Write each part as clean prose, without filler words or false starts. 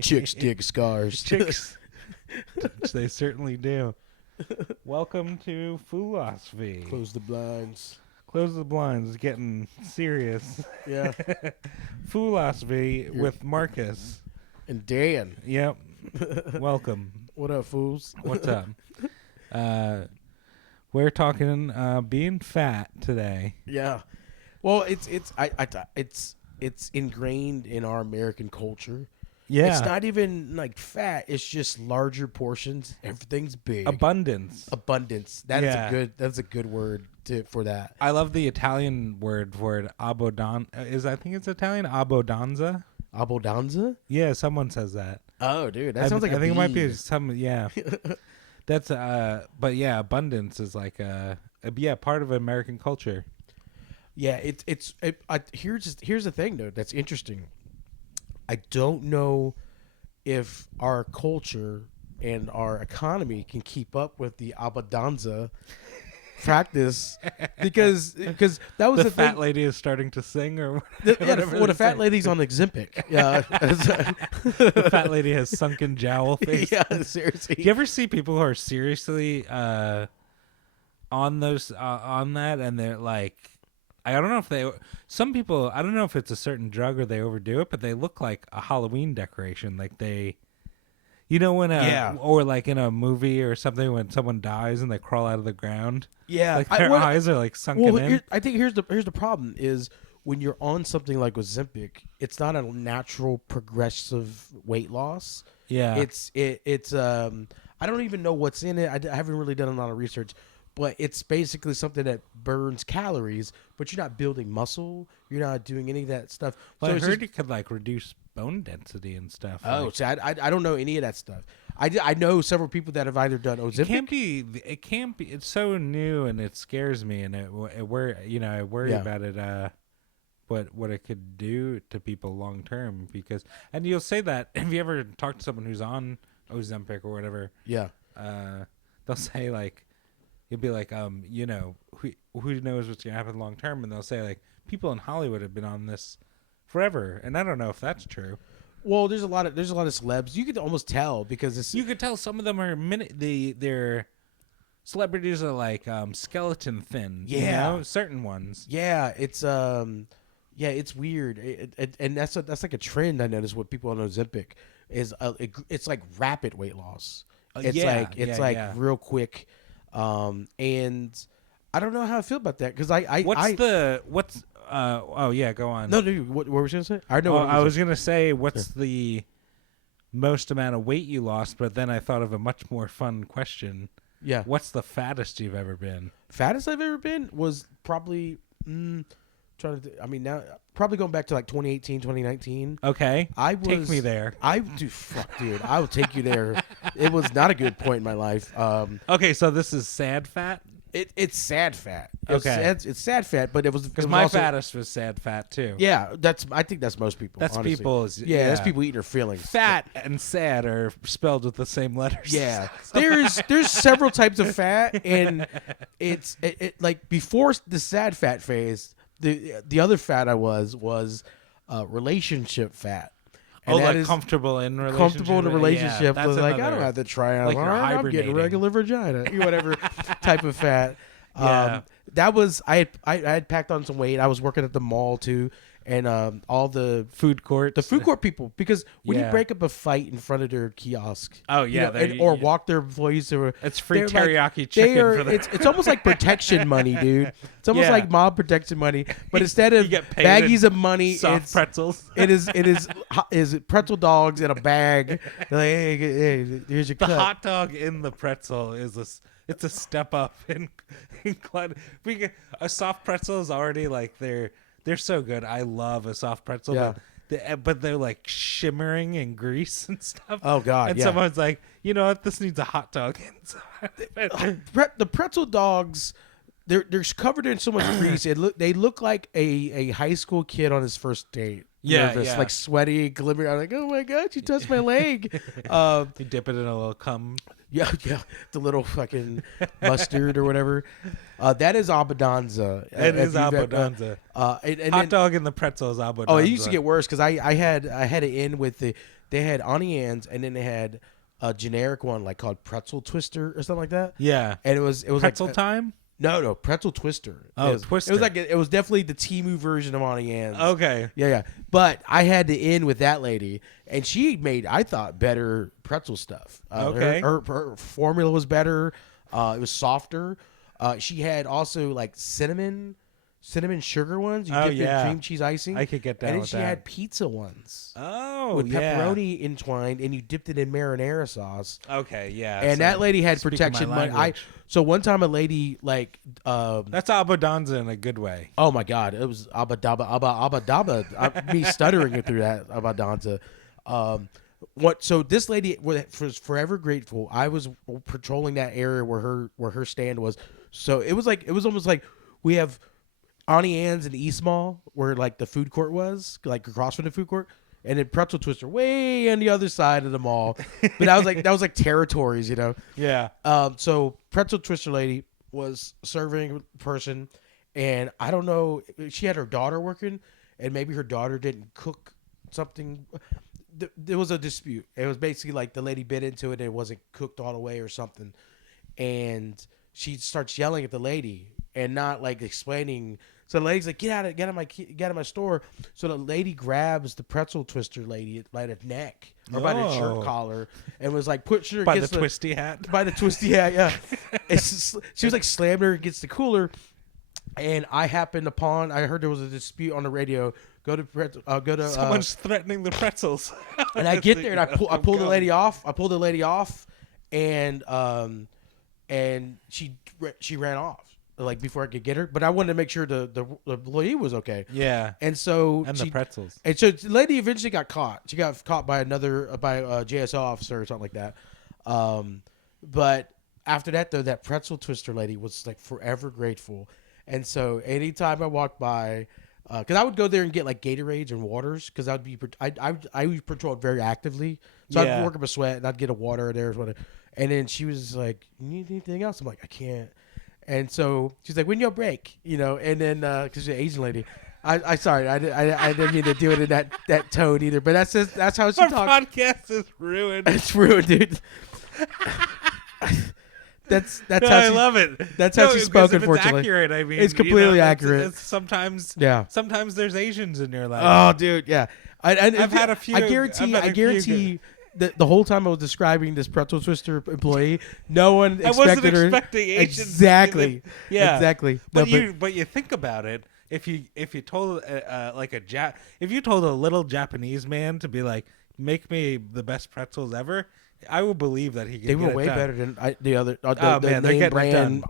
Chicks dig scars. Chicks. They certainly do. Welcome to Foolosophy. Close the blinds. Close the blinds. Getting serious. Yeah. Foolosophy with Marcus. And Dan. Yep. Welcome. What up, fools? What's up? We're talking being fat today. Yeah. Well, it's ingrained in our American culture. Yeah. It's not even like fat. It's just larger portions. Everything's big. Abundance. That's a good word for that. I love the Italian word for it. Abbondanza. I think it's Italian. Abbondanza. Abbondanza? Yeah, someone says that. Oh, dude, that sounds like I think it might be bean. some. Yeah. That's but yeah, abundance is like part of American culture. Yeah, here's the thing though that's interesting. I don't know if our culture and our economy can keep up with the Abbondanza practice because that was The fat thing. lady is starting to sing, or The fat lady's on Ozempic. Yeah, the fat lady has sunken jowl face. yeah, seriously. Do you ever see people who are seriously on that, and they're like, I don't know if some people, I don't know if it's a certain drug or they overdo it, but they look like a Halloween decoration. Like they, or like in a movie or something when someone dies and they crawl out of the ground. Yeah, like their eyes are like sunken in. I think here's the problem is when you're on something like Ozempic, it's not a natural progressive weight loss. Yeah, it's I don't even know what's in it. I haven't really done a lot of research. But it's basically something that burns calories, but you're not building muscle. You're not doing any of that stuff. Well, so I heard it could like reduce bone density and stuff. Oh, like, so I don't know any of that stuff. I know several people that have either done Ozempic. It can't be. It's so new and it scares me, and I worry about it. What it could do to people long term, because and you'll say that if you ever talk to someone who's on Ozempic or whatever. Yeah. They'll say like. You'll be like, who knows what's gonna happen long term? And they'll say like, people in Hollywood have been on this forever, and I don't know if that's true. Well, there's a lot of celebs. You could almost tell because you could tell some of them are their celebrities are like skeleton thin. Yeah, certain ones. Yeah, it's it's weird, and that's like a trend I noticed with people on Ozempic is it's like rapid weight loss. It's real quick. And I don't know how I feel about that because go on. No, what were you gonna say? I know. I was gonna say what's the most amount of weight you lost, but then I thought of a much more fun question. Yeah, what's the fattest you've ever been? Fattest I've ever been was probably now probably going back to like 2018, 2019. Okay, take me there. Dude, I will take you there. It was not a good point in my life. Okay, so this is sad fat. It's sad fat. It's sad fat, but it was because my fattest was sad fat too. Yeah, I think that's most people. That's honestly. That's people eating their feelings. Fat and sad are spelled with the same letters. Yeah, there's several types of fat, and it's like before the sad fat phase. The other fat I was relationship fat. And like comfortable in relationship. Comfortable in a relationship was like, I don't have to try out. Like I'm getting regular vagina, whatever type of fat. Yeah. That was I had packed on some weight. I was working at the mall too, and all the food court people, because when you break up a fight in front of their kiosk, or walk their employees through, it's free teriyaki chicken for them. It's almost like protection money, dude. It's almost like mob protection money, but instead of baggies of money, it's pretzels. It is pretzel dogs in a bag. Like, hey, here's your the cut. hot dog in the pretzel is it's a step up in a soft pretzel is already like they're so good. I love a soft pretzel, but they're like shimmering in grease and stuff. Oh God! And someone's like, you know what? This needs a hot dog inside. The pretzel dogs, they're covered in so much grease. They look like a high school kid on his first date. Nervous, like sweaty, glimmering. I'm like, oh my God, you touched my leg. You dip it in a little cum. Yeah, the little fucking mustard or whatever. That is Abbondanza. It is Abbondanza. Hot dog in the pretzel is Abbondanza. Oh, it used to get worse because I had it in with they had Auntie Anne's, and then they had a generic one like called Pretzel Twister or something like that. Yeah. And it was Pretzel like time. no, Pretzel Twister. Oh, It Twister. was like it was definitely the Temu version of Auntie Anne's. Okay. Yeah. But I had to end with that lady, and she made, I thought, better pretzel stuff. Okay. Her formula was better. It was softer. She had also like cinnamon sugar ones. You dip in cream cheese icing. I could get down and then with she that. had pizza ones. Oh, with yeah. pepperoni entwined, and you dipped it in marinara sauce. Okay, yeah. And so that lady had speaking protection my money. language. So one time a lady like That's Abbondanza in a good way. oh my god, it was abba me stuttering it through that Abbondanza. So this lady was forever grateful. I was patrolling that area where her stand was. So it was almost like we have Auntie Anne's in East Mall where like the food court was, like across from the food court, and then Pretzel Twister way on the other side of the mall. But that was like territories, you know. Yeah. So Pretzel Twister lady was serving a person, and I don't know, she had her daughter working, and maybe her daughter didn't cook something. There was a dispute. It was basically like the lady bit into it and it wasn't cooked all the way or something, and she starts yelling at the lady and not like explaining. So the lady's like, get out of my store. So the lady grabs the Pretzel Twister lady by the neck or by the shirt collar and was like pushing her By against the twisty hat. By the twisty hat, yeah. She was like slamming her against the cooler, and I heard there was a dispute on the radio. Someone's threatening the pretzels. And I get there and I pull the lady off. I pulled the lady off, and she ran off like before I could get her. But I wanted to make sure the employee was okay. Yeah. And so the pretzels. And so the lady eventually got caught. She got caught by a JSO officer or something like that. But after that though, that Pretzel Twister lady was like forever grateful. And so anytime I walked by, because I would go there and get like Gatorades and waters, because I patrolled very actively. So I'd work up a sweat and I'd get a water there. And then she was like, "You need anything else?" I'm like, "I can't." And so she's like, "When your break?" You know. And then because she's an Asian lady, I sorry, I didn't mean to do it in that tone either. But that's how she talks. Our podcast is ruined. It's ruined, dude. That's how I love it. That's how she spoke. Unfortunately, it's accurate. I mean, it's completely accurate. It's sometimes there's Asians in your life. Oh, dude, yeah. I've had a few. I guarantee. The whole time I was describing this Pretzel Twister employee, no one expected her. I wasn't expecting Asians. Exactly. Yeah. Exactly. But you think about it. If you told if you told a little Japanese man to be like, make me the best pretzels ever, I would believe that he could. They were way better than the other. The name brand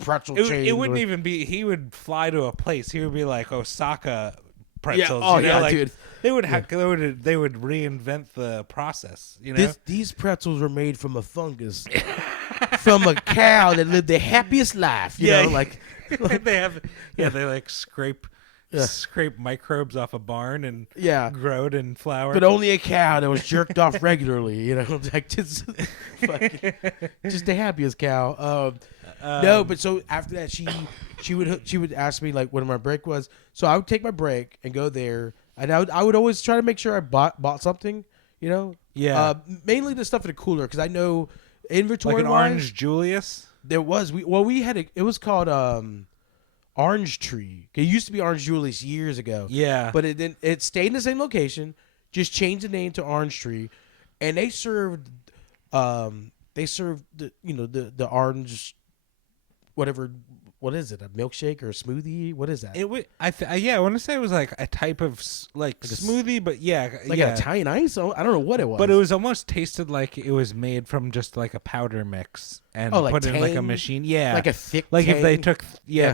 pretzel chain. It wouldn't even be. He would fly to a place. He would be like Osaka pretzels. Yeah. Oh yeah, like, dude. They would they would reinvent the process. You know, these pretzels were made from a fungus, from a cow that lived the happiest life. You know, like they like scrape microbes off a barn and grow it in flour. But only a cow that was jerked off regularly. You know, like just the happiest cow. No, but so after that, she would ask me like when my break was. So I would take my break and go there. And I would always try to make sure I bought something, you know? Yeah. Mainly the stuff in the cooler, because I know inventory like an Orange Julius? There was. We had it was called Orange Tree. It used to be Orange Julius years ago. Yeah. But it stayed in the same location, just changed the name to Orange Tree, and they served the orange, whatever. What is it? A milkshake or a smoothie? What is that? I want to say it was like a type of like smoothie, but an Italian ice. I don't know what it was, but it was almost tasted like it was made from just like a powder mix and put in like a machine. Yeah, like a thick. Like tang. If they took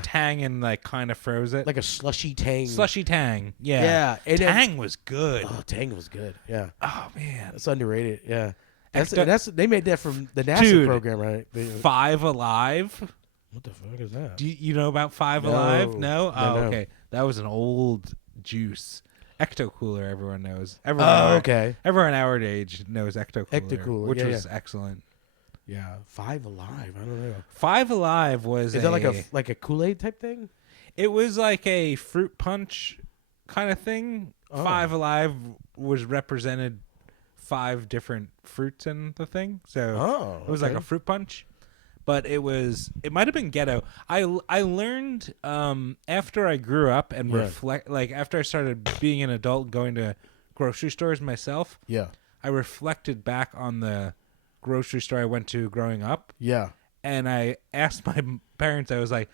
tang and like kind of froze it, like a slushy tang. Slushy tang. Yeah, And tang was good. Oh, tang was good. Yeah. Oh man, it's underrated. Yeah. That's they made that from the NASA program, right? 5 Alive. What the fuck is that? Do you know about 5 Alive? No? Oh, okay. That was an old juice. Ecto Cooler, everyone knows. Everyone our age knows Ecto Cooler, which was excellent. Yeah, 5 Alive. I don't know. 5 Alive was Is that like a Kool-Aid type thing? It was like a fruit punch kind of thing. 5 Alive was represented 5 different fruits in the thing. So Oh, it was like a fruit punch. But it might have been ghetto. I learned after I grew up and reflect, like after I started being an adult, going to grocery stores myself. Yeah. I reflected back on the grocery store I went to growing up. Yeah. And I asked my parents, I was like,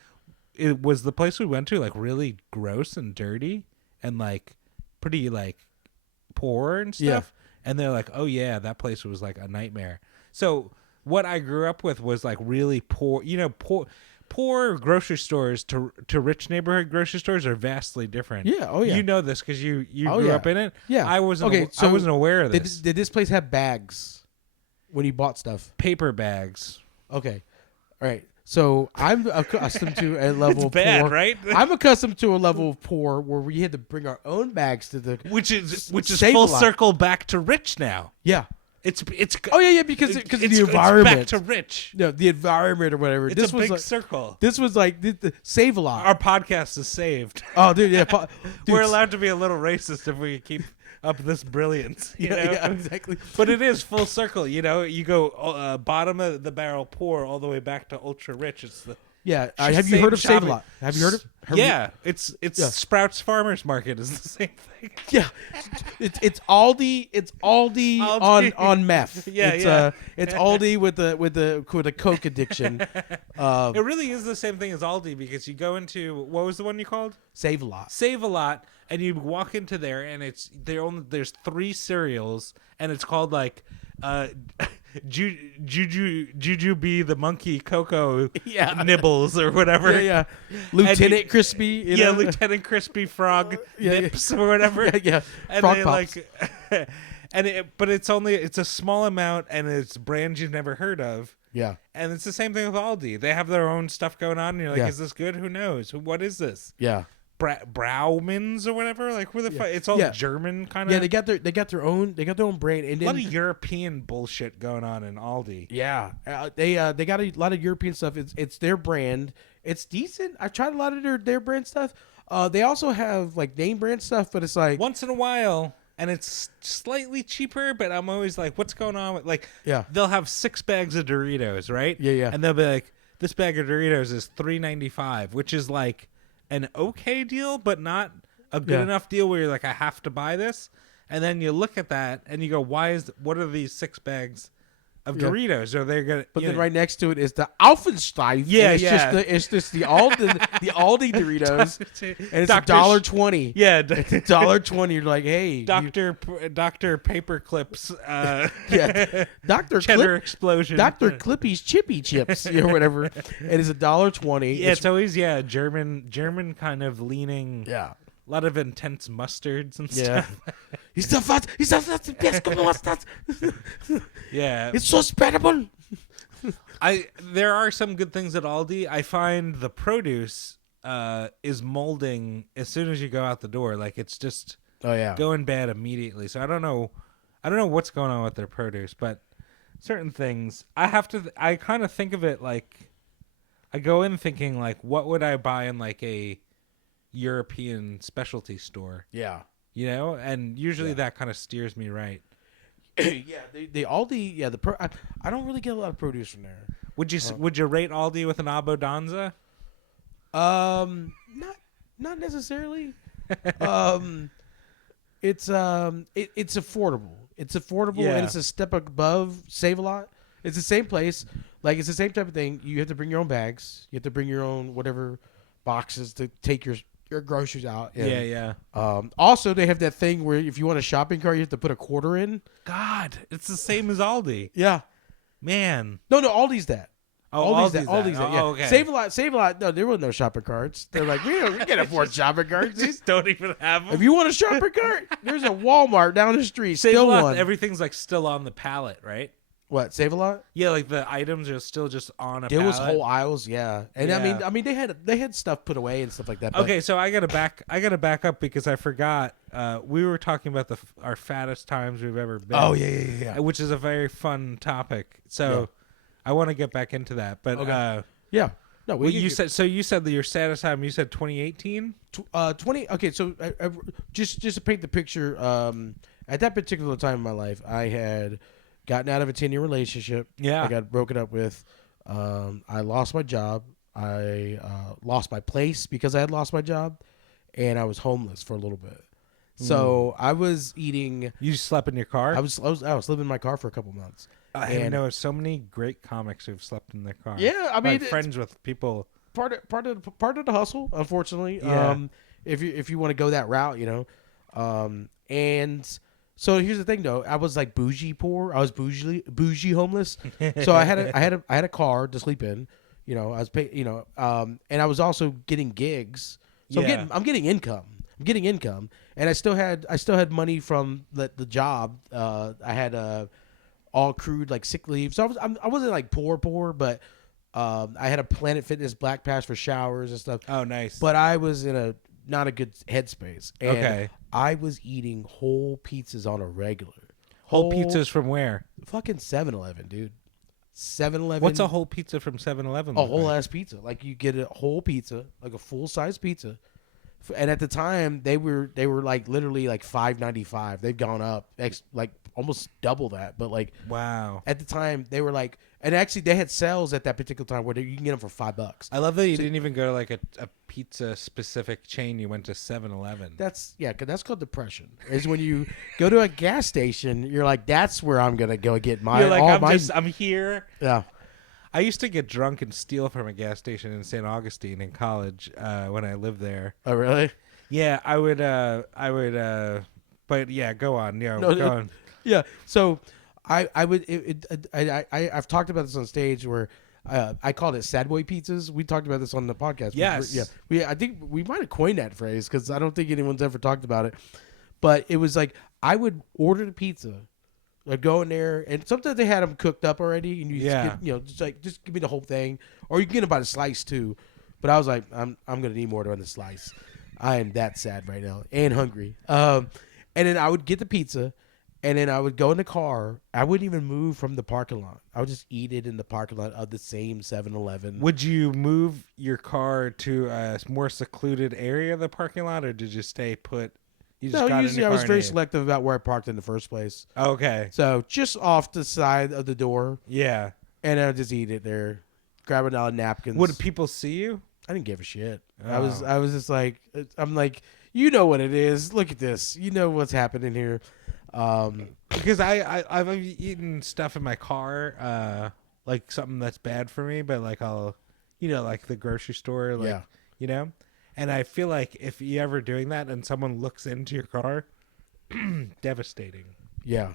it was the place we went to like really gross and dirty and like pretty like poor and stuff. Yeah. And they're like, oh yeah, that place was like a nightmare. So what I grew up with was like really poor, poor grocery stores to rich neighborhood grocery stores are vastly different. Yeah. Oh yeah. You know this because you grew up in it. Yeah. I wasn't. Okay. I wasn't aware of this. Did this place have bags when you bought stuff? Paper bags. Okay. All right. So I'm accustomed to a level of bad, poor. Right? I'm accustomed to a level of poor where we had to bring our own bags to the which is full circle back to rich now. Yeah. It's oh yeah because of the environment. It's back to rich. No, the environment or whatever. It's this a was big like, circle. This was like the save a lot. Our podcast is saved. Oh dude, yeah. Dude, we're allowed to be a little racist if we keep up this brilliance. You know? Yeah, exactly. But it is full circle. You know, you go bottom of the barrel poor all the way back to ultra rich. It's the yeah. Have you heard of Save a Lot? Have you heard of? Yeah, it's Sprouts Farmers Market is the same thing. Yeah, it's Aldi. It's Aldi on meth. Yeah, it's Aldi with a coke addiction. It really is the same thing as Aldi because you go into what was the one you called? Save a Lot. Save a Lot, and you walk into there, and there's 3 cereals, and it's called like Juju B the monkey cocoa nibbles or whatever. Yeah. Lieutenant Crispy. Lieutenant Crispy frog nips or whatever. Yeah. And Frog they Pops. but it's a small amount and it's brands you've never heard of. Yeah. And it's the same thing with Aldi. They have their own stuff going on and you're like, is this good? Who knows? What is this? Yeah. Braumann's or whatever, like where the fuck? It's all German kind of. Yeah, they got their own brand, and a lot of European bullshit going on in Aldi. Yeah, they got a lot of European stuff. It's their brand. It's decent. I've tried a lot of their brand stuff. They also have like name brand stuff, but it's like once in a while, and it's slightly cheaper. But I'm always like, what's going on with like? Yeah, they'll have 6 bags of Doritos, right? Yeah, and they'll be like, this bag of Doritos is $3.95, which is like an okay deal, but not a good enough deal where you're like, I have to buy this. And then you look at that and you go, what are these 6 bags of Doritos? Are they gonna? But then right next to it is the Alphenstein. Yeah, it's just the Aldi Doritos, and it's $1.20. Yeah, it's $1.20. You're like, hey, Dr. Paperclips. Dr. Cheddar Explosion. Dr. Clippy's Chippy Chips or whatever. And it's $1.20. Yeah, it's always German kind of leaning. Yeah. A lot of intense mustards and stuff. He's the best. Yeah. It's so spreadable. There are some good things at Aldi. I find the produce is molding as soon as you go out the door. Like it's just going bad immediately. So I don't know what's going on with their produce, but certain things I kind of think of it like I go in thinking like, what would I buy in like a European specialty store? Yeah. You know, and usually that kind of steers me right. Yeah, they Aldi. Yeah, I don't really get a lot of produce from there. Would you rate Aldi with an Abbondanza? Not necessarily. It's affordable. It's affordable and it's a step above Save a Lot. It's the same place. Like it's the same type of thing. You have to bring your own bags. You have to bring your own whatever boxes to take your groceries out. And, also, they have that thing where if you want a shopping cart, you have to put a quarter in. God, it's the same as Aldi. Yeah. Man. No, Aldi's that. Oh, Aldi's that. Yeah. Oh, okay. Save a lot. No, there were no shopping carts. They're like, we can't afford shopping carts. Just don't even have them. If you want a shopping cart, there's a Walmart down the street. Save still a Lot, one. everything's like still on the pallet, right? What, Save a Lot? Yeah, like the items are still just on a pallet. There was whole aisles, and I mean they had stuff put away and stuff like that. Okay, so I gotta back up because I forgot. We were talking about our fattest times we've ever been. Oh yeah. Which is a very fun topic. So I want to get back into that, but yeah. No, you said that your saddest time. You said 2018. 20. Okay, so just to paint the picture, at that particular time in my life, I had gotten out of a 10-year relationship. Yeah. I got broken up with. I lost my job. I lost my place because I had lost my job, and I was homeless for a little bit. So I was eating. You slept in your car? I was living in my car for a couple months. I know so many great comics who've slept in their car. Yeah, I mean, like friends with people. Part of the hustle, unfortunately. Yeah. If you want to go that route, you know. And so here's the thing, though. I was like bougie poor. I was bougie homeless. So I had a car to sleep in. You know, I was pay, you know, and I was also getting gigs. So I'm getting income. I'm getting income, and I still had money from the job. I had all accrued like sick leave. So I wasn't like poor, but I had a Planet Fitness Black Pass for showers and stuff. Oh, nice. But I was in not a good headspace. And okay. I was eating whole pizzas on a regular. Whole pizzas from where? Fucking 7-Eleven, dude. 7-Eleven. What's a whole pizza from 7-Eleven? A whole ass pizza. Like you get a whole pizza, like a full size pizza. And at the time, they were like literally like $5.95. They've gone up like almost double that. But like, wow. At the time, they were like, and actually they had sales at that particular time where you can get them for $5. I love that you didn't even go to like a pizza specific chain. You went to 7-Eleven. That's called depression. Is when you go to a gas station, you're like, that's where I'm gonna go get my. You're like, I'm here. Yeah. I used to get drunk and steal from a gas station in St. Augustine in college when I lived there. Oh, really? Yeah, I would, but yeah, go on. Yeah, go on. Yeah. So I've talked about this on stage where I called it sad boy pizzas. We talked about this on the podcast. Yes. Yeah. I think we might have coined that phrase because I don't think anyone's ever talked about it. But it was like I would order the pizza. I'd go in there, and sometimes they had them cooked up already, and you just get, just give me the whole thing, or you can get them by the slice too. But I was like, I'm gonna need more than the slice. I am that sad right now and hungry. And then I would get the pizza, and then I would go in the car. I wouldn't even move from the parking lot. I would just eat it in the parking lot of the same 7-Eleven. Would you move your car to a more secluded area of the parking lot, or did you stay put? Usually I was very selective about where I parked in the first place. Okay. So just off the side of the door. Yeah. And I would just eat it there, grabbing out napkins. Would people see you? I didn't give a shit. Oh. I was just like, I'm like, you know what it is. Look at this. You know what's happening here. Because I've eaten stuff in my car, like something that's bad for me, but like I'll, like the grocery store, like, And I feel like if you're ever doing that and someone looks into your car, devastating. Yeah.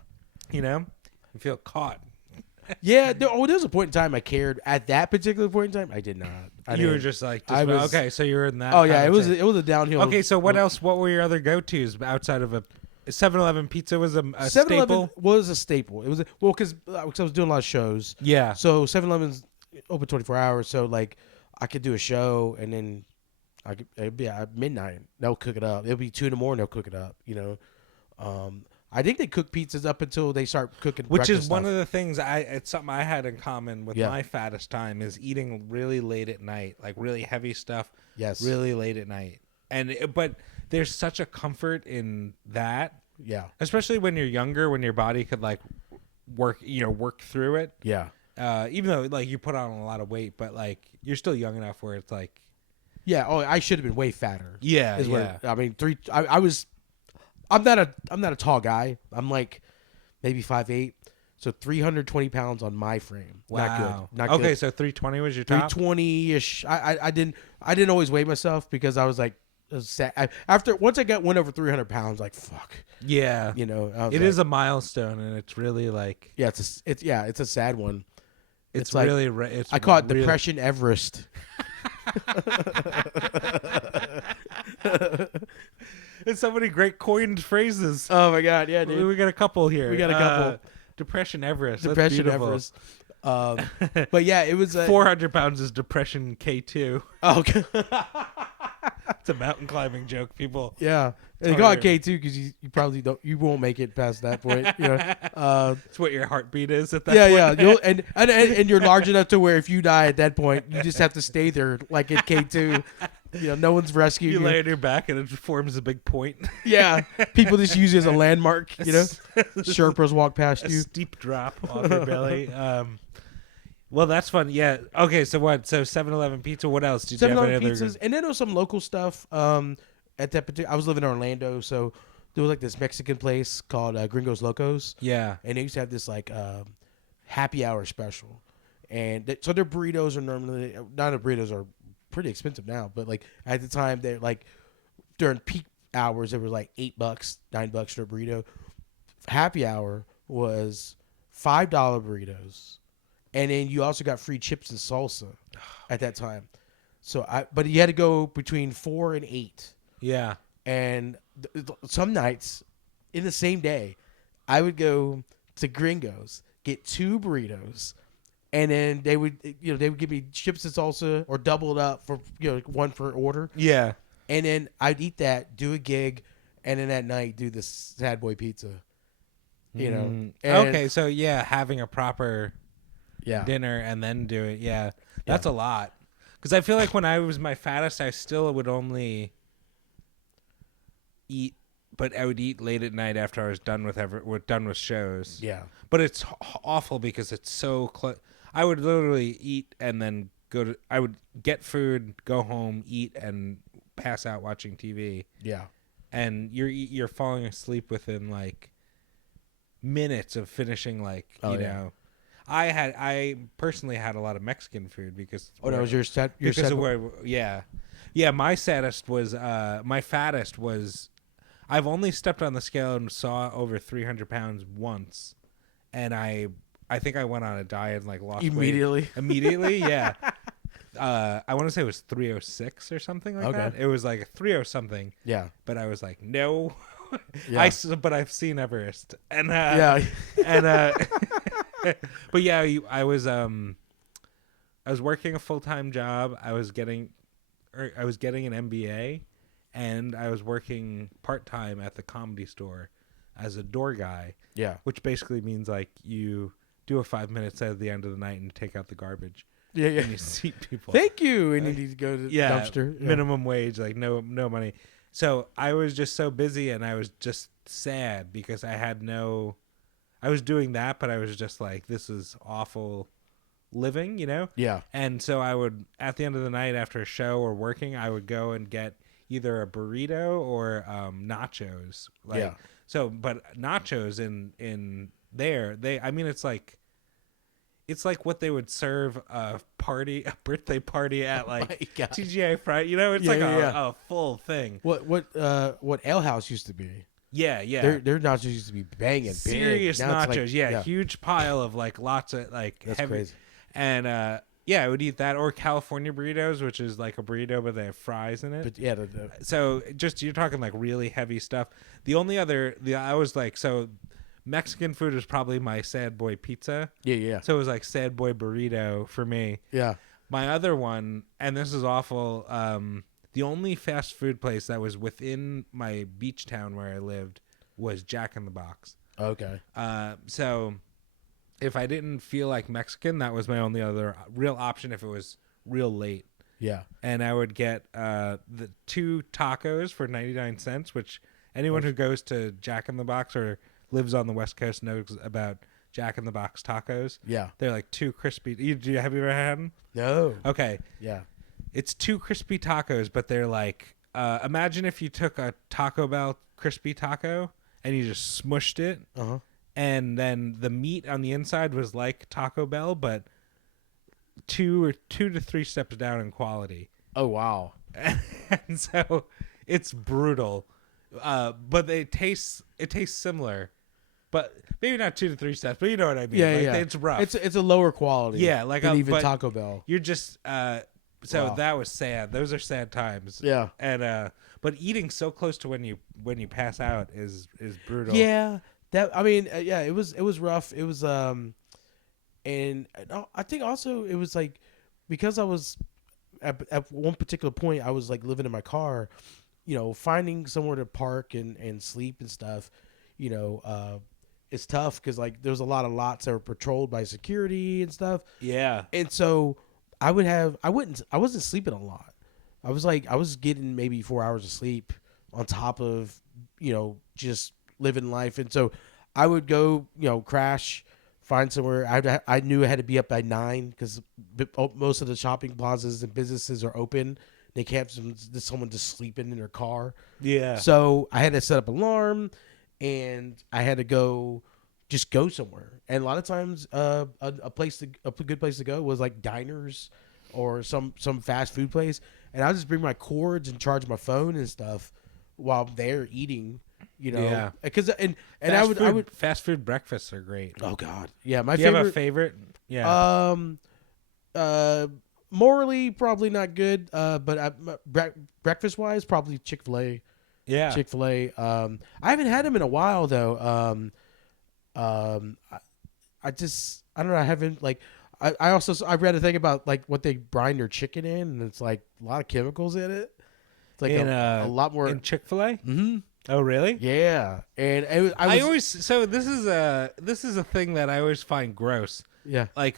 You feel caught. Yeah. There was a point in time I cared. At that particular point in time, I did not. You were just like, okay, so you were in that. Oh, yeah. It was a downhill. Okay, so what else? What were your other go-tos outside of a 7-Eleven pizza was a 7-Eleven staple? Was a staple. It was, because I was doing a lot of shows. Yeah. So 7-Eleven's open 24 hours. So, like, I could do a show and then it'd be at midnight. They'll cook it up. It'll be 2 a.m. They'll cook it up. I think they cook pizzas up until they start cooking. Which is one of the things it's something I had in common with my fattest time is eating really late at night, like really heavy stuff. Yes, really late at night. But there's such a comfort in that. Yeah, especially when you're younger, when your body could like work through it. Yeah. Even though like you put on a lot of weight, but like you're still young enough where it's like. Yeah. Oh, I should have been way fatter. Yeah. I mean, I was. I'm not a tall guy. I'm like maybe 5'8", so 320 pounds on my frame. Wow. Not good. Okay, so 320 was your top. 320ish. I didn't always weigh myself because I was like, once I went over 300 pounds, like fuck. Yeah. It is a milestone, and it's really like. Yeah, it's a sad one. It's like, really. I call it Depression Everest. It's so many great coined phrases. Oh my god, yeah, dude. We got a couple here. We got a couple. Depression Everest. Depression Everest. But yeah, it was 400 pounds is Depression K2. Oh, okay. It's a mountain climbing joke, people. Yeah, they call it K2 because you probably won't make it past that point. It's what your heartbeat is at that point. Yeah. And you're large enough to where if you die at that point, you just have to stay there like at K2 no one's rescued You you. lay on your back and it forms a big point. Yeah, people just use it as a landmark. Sherpas walk past A you. steep drop off your belly. Well, that's fun. Yeah. Okay. So what? So 7-Eleven pizza. What else? Did you have 7-Eleven any other? pizzas, and then there was some local stuff. At that particular, I was living in Orlando, so there was like this Mexican place called Gringos Locos, Yeah. and they used to have this like happy hour special, and so their burritos are normally not the burritos are pretty expensive now, but like at the time they're like during peak hours it was like $8, $9 for a burrito. Happy hour was $5 burritos, and then you also got free chips and salsa at that time. So but you had to go between 4 and 8. Yeah. And some nights in the same day, I would go to Gringos, get 2 burritos, and then they would give me chips and salsa or double it up for one per order. Yeah. And then I'd eat that, do a gig, and then at night do this Sad Boy pizza. And, okay. So yeah, having a proper yeah, dinner and then do it. Yeah. That's a lot. Because I feel like when I was my fattest, I still would only eat, but I would eat late at night after I was done with shows. Yeah. But it's awful because it's so close. I would literally eat and then I would get food, go home, eat, and pass out watching TV. Yeah. And you're falling asleep within like minutes of finishing I personally had a lot of Mexican food because that was your set. My saddest was my fattest was I've only stepped on the scale and saw over 300 pounds once, and I think I went on a diet and like lost immediately. Weight. Immediately, yeah. I want to say it was 306 or something like that. It was like a 30 something. Yeah, but I was like, no. Yeah. But I've seen Everest, and but yeah, I was working a full-time job. I was getting an MBA, and I was working part-time at the Comedy Store as a door guy. Yeah, which basically means like you do a 5 minutes at the end of the night and take out the garbage. Yeah, and you seat people. Thank you, and you need to go to the dumpster. Minimum wage, like no money. So I was just so busy, and I was just sad because I was doing that, but I was just like, this is awful living, Yeah. And so I would, at the end of the night after a show or working, I would go and get either a burrito or nachos. So, but nachos in there, it's like what they would serve a birthday party at like TGI Friday. It's a full thing. What Ale House used to be. Yeah. Their nachos used to be banging. Serious big. nachos. Like, huge pile of like lots of like that's heavy. Crazy. And I would eat that or California burritos, which is like a burrito but they have fries in it. But yeah, so just you're talking like really heavy stuff. The only other I was like so. Mexican food was probably my sad boy pizza. Yeah. So it was like sad boy burrito for me. Yeah. My other one, and this is awful, the only fast food place that was within my beach town where I lived was Jack in the Box. Okay. So if I didn't feel like Mexican, that was my only other real option if it was real late. Yeah. And I would get the 2 tacos for 99 cents, which anyone who goes to Jack in the Box or lives on the West Coast knows about Jack in the Box tacos. Yeah. They're like 2 crispy. Have you ever had them? No. Okay. Yeah. It's 2 crispy tacos, but they're like, imagine if you took a Taco Bell crispy taco and you just smushed it. Uh-huh. And then the meat on the inside was like Taco Bell, but 2 to 3 steps down in quality. Oh, wow. And so it's brutal. But it tastes similar. But maybe not 2 to 3 steps, but you know what I mean. Yeah, like, yeah. It's rough. It's a lower quality. Yeah, like than even but Taco Bell. You're just Wow. that was sad. Those are sad times. Yeah. And but eating so close to when you pass out is brutal. Yeah. It was rough. It was and I think also it was like because I was at one particular point I was like living in my car, finding somewhere to park and sleep and stuff, it's tough because like there was a lot of lots that were patrolled by security and stuff. Yeah. And so I wasn't sleeping a lot. I was getting maybe 4 hours of sleep on top of, just living life. And so I would go, crash, find somewhere. I knew I had to be up by 9 because most of the shopping plazas and businesses are open. They can't have someone just sleeping in their car. Yeah. So I had to set up an alarm, and I had to go somewhere. And a lot of times, a good place to go was like diners or some fast food place. And I'll just bring my cords and charge my phone and stuff while they're eating. Yeah. Because and I I would fast food breakfasts are great. Oh God, yeah, my Do you favorite. have a favorite? Yeah. Morally probably not good. But breakfast wise, probably Chick-fil-A. Yeah. Chick-fil-A. I haven't had them in a while though. I don't know. I haven't like. I read a thing about like what they brine their chicken in, and it's like a lot of chemicals in it. It's like a lot more in Chick-fil-A. Mm-hmm. Oh, really? Yeah, and I always so this is a thing that I always find gross. Yeah, Like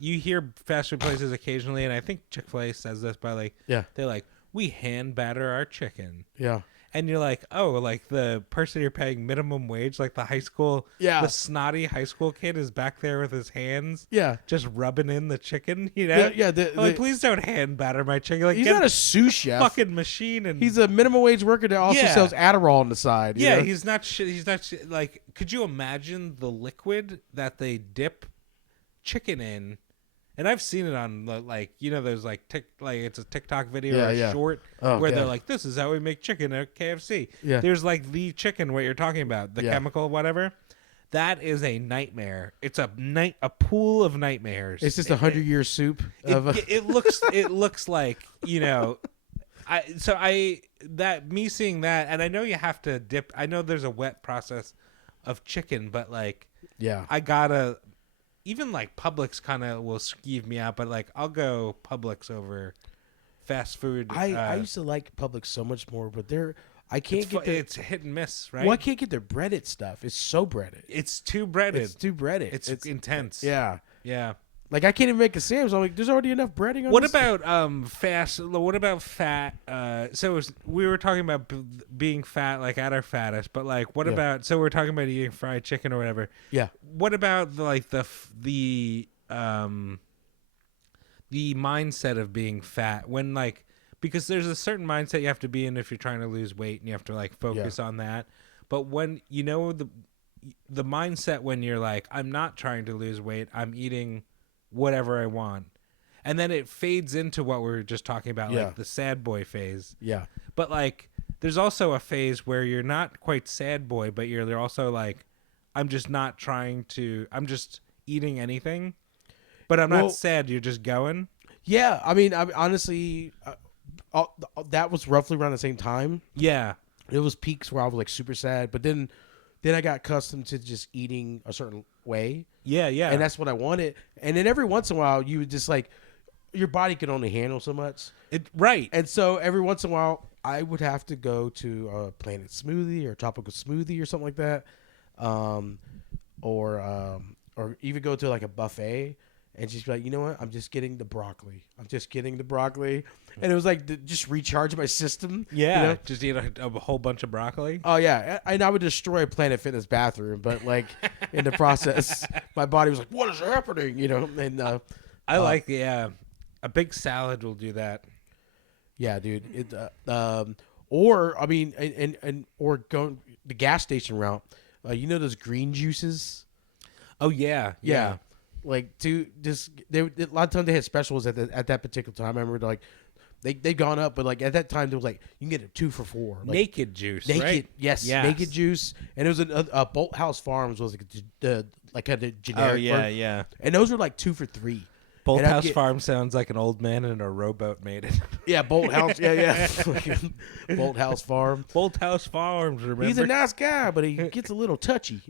you hear fast food places occasionally, and I think Chick-fil-A says this by like they're like, we hand batter our chicken. Yeah. And you're like, oh, like the person you're paying minimum wage, like the the snotty high school kid is back there with his hands, just rubbing in the chicken, like, please don't hand batter my chicken. Like, he's not a sous chef, fucking machine, and he's a minimum wage worker that also sells Adderall on the side. You know? He's not. Like, could you imagine the liquid that they dip chicken in? And I've seen it on like there's like it's a TikTok video or a short where they're like, this is how we make chicken at KFC. Yeah. There's like the chicken what you're talking about, the chemical whatever. That is a nightmare. It's a pool of nightmares. It's just 100-year soup. It looks like me seeing that, and I know you have to dip. I know there's a wet process of chicken, but like I gotta. Even like Publix kind of will skeeve me out, but like I'll go Publix over fast food. I used to like Publix so much more, but it's hit and miss, right? Well, I can't get their breaded stuff. It's so breaded. It's too breaded. It's intense. Yeah. Like I can't even make a sandwich. I'm like, there's already enough breading on What about fat? We were talking about being fat, like at our fattest, but like, what about? So we're talking about eating fried chicken or whatever. Yeah. What about the mindset of being fat when like, because there's a certain mindset you have to be in if you're trying to lose weight, and you have to like focus on that. But when the mindset when you're like, I'm not trying to lose weight, I'm eating whatever I want, and then it fades into what we were just talking about, like the sad boy phase. Yeah. But like, there's also a phase where you're not quite sad boy, but you're also like, I'm just eating anything, but I'm not sad. You're just going. Yeah, I mean, honestly, that was roughly around the same time. Yeah, it was peaks where I was like super sad, but then I got accustomed to just eating a certain way. Yeah. And that's what I wanted. And then every once in a while, you would just like, your body can only handle so much. Right. And so every once in a while, I would have to go to a Planet Smoothie or Tropical Smoothie or something like that. Or even go to like a buffet and just be like, you know what? I'm just getting the broccoli. And it was like just recharge my system. Yeah. Just eat a whole bunch of broccoli. Oh, yeah. And I would destroy Planet Fitness bathroom. But like in the process, my body was like, what is happening? And I like, a big salad will do that. Yeah, dude. Or, I mean, or going the gas station route. Those green juices? Oh, yeah. Like a lot of times they had specials at that particular time. I remember like they'd gone up, but like at that time there was like you can get a 2 for $4. Like, naked juice, right? Yes, naked juice, and it was a Bolt House Farms was like a generic. Oh yeah, version. yeah. And those were like 2 for $3. Bolt House Farm sounds like an old man in a rowboat made it. Yeah, Bolt House. Yeah. Bolt House Farm. Bolt House Farms. Remember, he's a nice guy, but he gets a little touchy.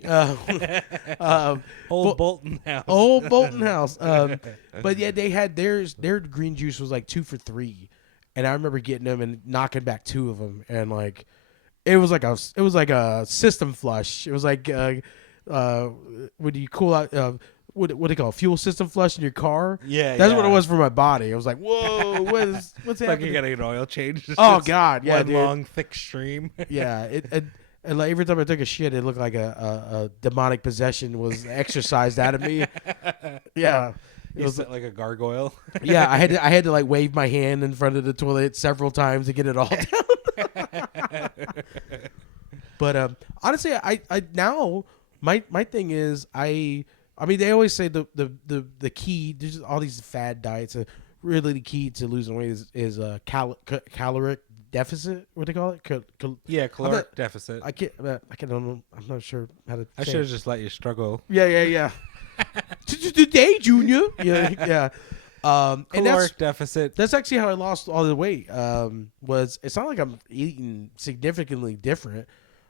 Old Bolton House. Old Bolton House. But yeah, they had their green juice was like 2 for $3, and I remember getting them and knocking back 2 of them, and like it was like a system flush. It was like when you cool out. what do they call it? Fuel system flush in your car. Yeah, That's what it was for my body. I was like, whoa, what's It's like happening? you're getting an oil change. It's Oh just God, yeah, one dude. long thick stream. Yeah, and like every time I took a shit, it looked like a demonic possession was exorcised out of me. Yeah, it You was. sit like a gargoyle. Yeah, I had to like wave my hand in front of the toilet several times to get it all down. But honestly, I now my thing is I mean they always say the key. There's all these fad diets. Really, the key to losing weight is caloric deficit. What do they call it? Yeah, caloric deficit. I can't. I don't know. I'm not sure how to. I say should it. have just let you struggle. Yeah. Today, Junior. Yeah. And Caloric deficit. that's actually how I lost all the weight. Was it's not like I'm eating significantly different.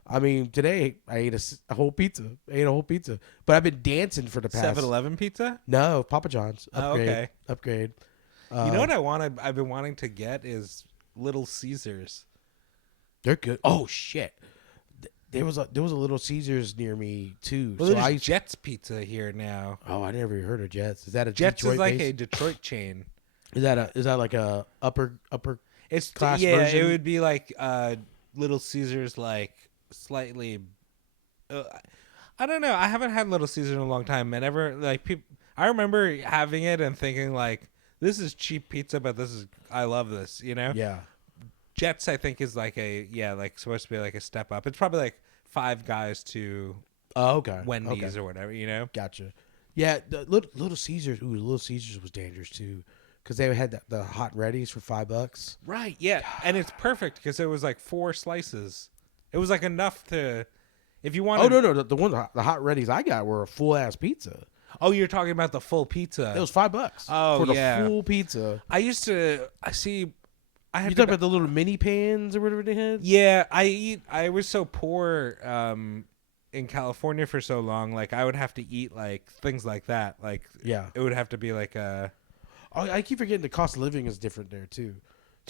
I mean, today I ate a whole pizza. But I've been dancing for the past. 7-Eleven pizza? No, Papa John's. Upgrade. Oh, okay. Upgrade. You know what I've been wanting to get is Little Caesars. They're good. Oh shit. There was a Little Caesars near me too. Well, so there's Jets Pizza here now. Oh, I never heard of Jets. Is that a Jets Detroit is like base? a Detroit chain. Is that like a upper It's class yeah, version? it would be like Little Caesars, like slightly. I don't know. I haven't had Little Caesars in a long time, and ever like people. I remember having it and thinking like, this is cheap pizza, but I love this. You know. Yeah. Jets, I think, is like like supposed to be like a step up. It's probably like Five Guys to Oh, okay. Wendy's Okay. or whatever, you know. Gotcha. Yeah, the Little Caesars. Ooh, Little Caesars was dangerous too, because they had the hot and readies for $5. Right. Yeah, and it's perfect because it was like 4 slices. It was like enough to, if you want. Oh no, the hot readies I got were a full ass pizza. Oh, you're talking about the full pizza. It was $5. Oh, for the yeah. full pizza. I used to. I see. I had You to talking about the little mini pans or whatever they had? Yeah, I was so poor in California for so long. Like I would have to eat like things like that. Like Yeah. it would have to be like a. Oh, I keep forgetting the cost of living is different there too.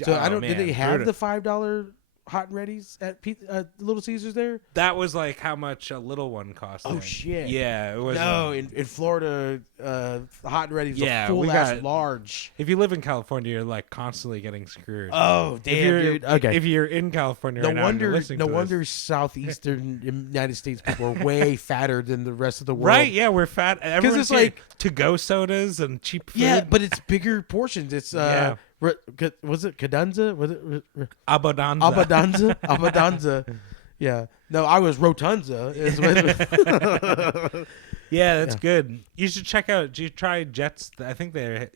So Oh, I don't. man, Did they have brutal. the $5 hot and readies at Little Caesars there? That was like how much a little one cost. Oh then. shit! Yeah, it was. No, in Florida, the hot and ready is Yeah, a full we ass got- large. If you live in California, you're like constantly getting screwed. Oh If damn, you're- dude. Okay. If you're in California, No right now and you're wonder, listening no to this- wonder southeastern United States people are way fatter than the rest of the world. Right? Yeah, we're fat. Everyone's it's here like- to-go sodas and cheap food. Yeah, but it's bigger portions. It's Yeah. was it Cadenza? Was it Abbondanza. Abbondanza? Yeah. No, I was Rotunza. Is what- Yeah, that's good. You should check out. Do you try Jets? I think they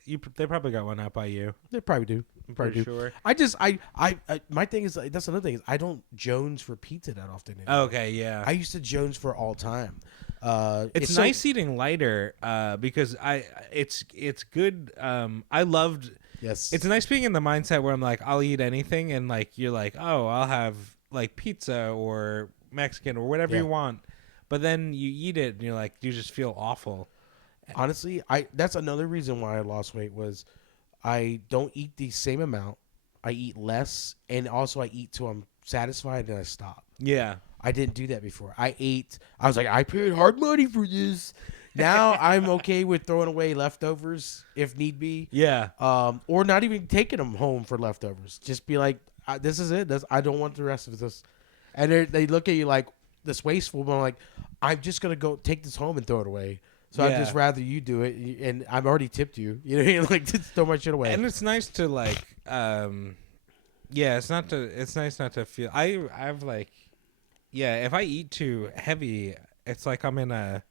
probably got one out by you. They probably do. I'm Probably pretty do. sure. I my thing is that's another thing is I don't Jones for pizza that often anymore. Okay, yeah. I used to Jones for all time. It's so- nice eating lighter because it's good. I loved. Yes. It's nice being in the mindset where I'm like, I'll eat anything, and like you're like, oh, I'll have like pizza or Mexican or whatever Yeah. you want, but then you eat it and you're like, you just feel awful. Honestly, that's another reason why I lost weight was I don't eat the same amount. I eat less, and also I eat till I'm satisfied and I stop. Yeah. I didn't do that before. I was like, I paid hard money for this. Now I'm okay with throwing away leftovers if need be. Yeah. Or not even taking them home for leftovers. Just be like, this is it. I don't want the rest of this. And they look at you like this wasteful. But I'm like, I'm just gonna go take this home and throw it away. So I'd Yeah. just rather you do it. And I've already tipped you. You know what I mean? Like, just throw my shit away. And it's nice to like, yeah, it's nice not to feel. I've like, yeah, if I eat too heavy, it's like I'm in a